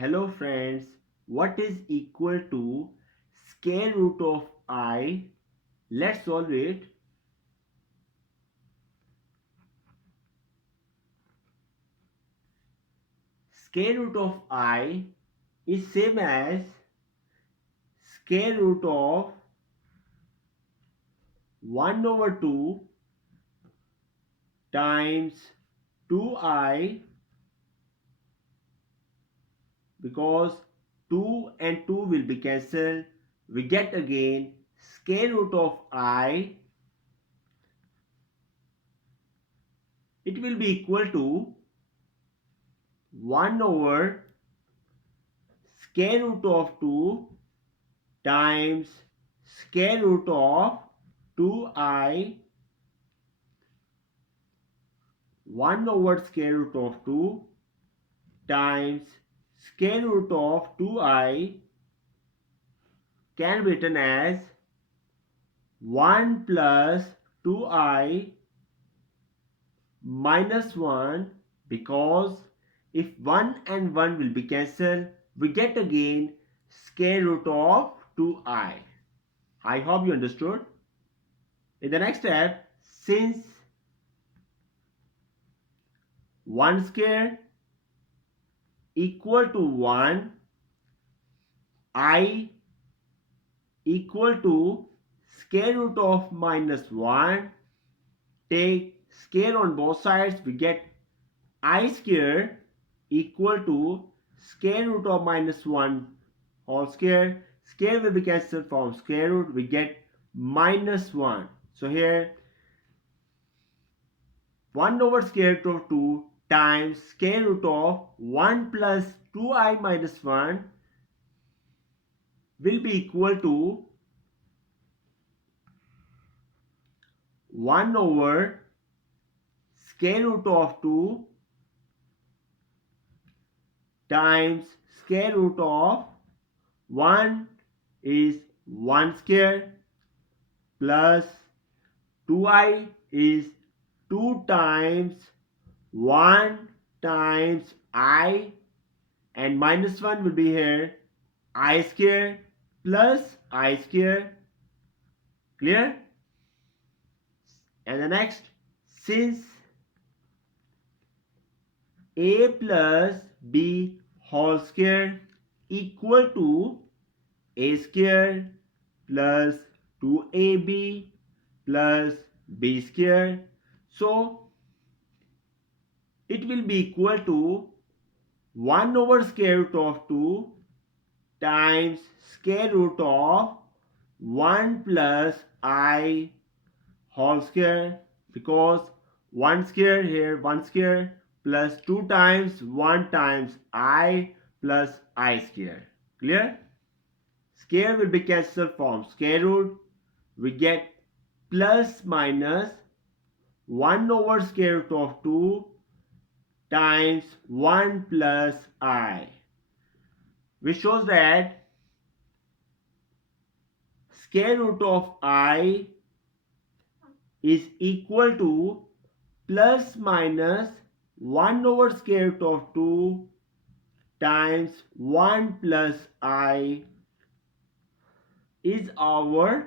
Hello friends, what is equal to square root of I? Let's solve it. Square root of I is same as square root of 1 over 2 times 2I, because 2 and 2 will be cancelled. We get again square root of I. It will be equal to 1 over square root of 2 times square root of 2I, 1 over square root of 2 times square root of 2I can be written as 1 plus 2I minus 1, because if 1 and 1 will be cancelled, we get again square root of 2I. I hope you understood. In the next step, since 1 square equal to 1, I equal to square root of minus 1. Take square on both sides, we get I square equal to square root of minus 1 whole square. Square will be cancelled from square root, we get minus 1. So here 1 over square root of 2 times square root of 1 plus 2I minus 1 will be equal to 1 over square root of 2 times square root of 1 is 1 square plus 2I is 2 times 1 times I, and minus 1 will be here I square plus I square. Clear? And the next, since a plus b whole square equal to a square plus 2ab plus b square, so it will be equal to 1 over square root of 2 times square root of 1 plus I whole square, because 1 square here 1 square plus 2 times 1 times I plus I square. Clear? Square will be cancelled from square root. We get plus minus 1 over square root of 2 times 1 plus I, which shows that square root of I is equal to plus minus 1 over square root of 2 times 1 plus I is our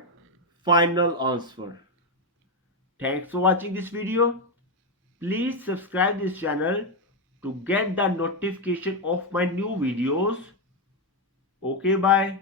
final answer. Thanks for watching this video. Please subscribe this channel to get the notification of my new videos. Okay, bye.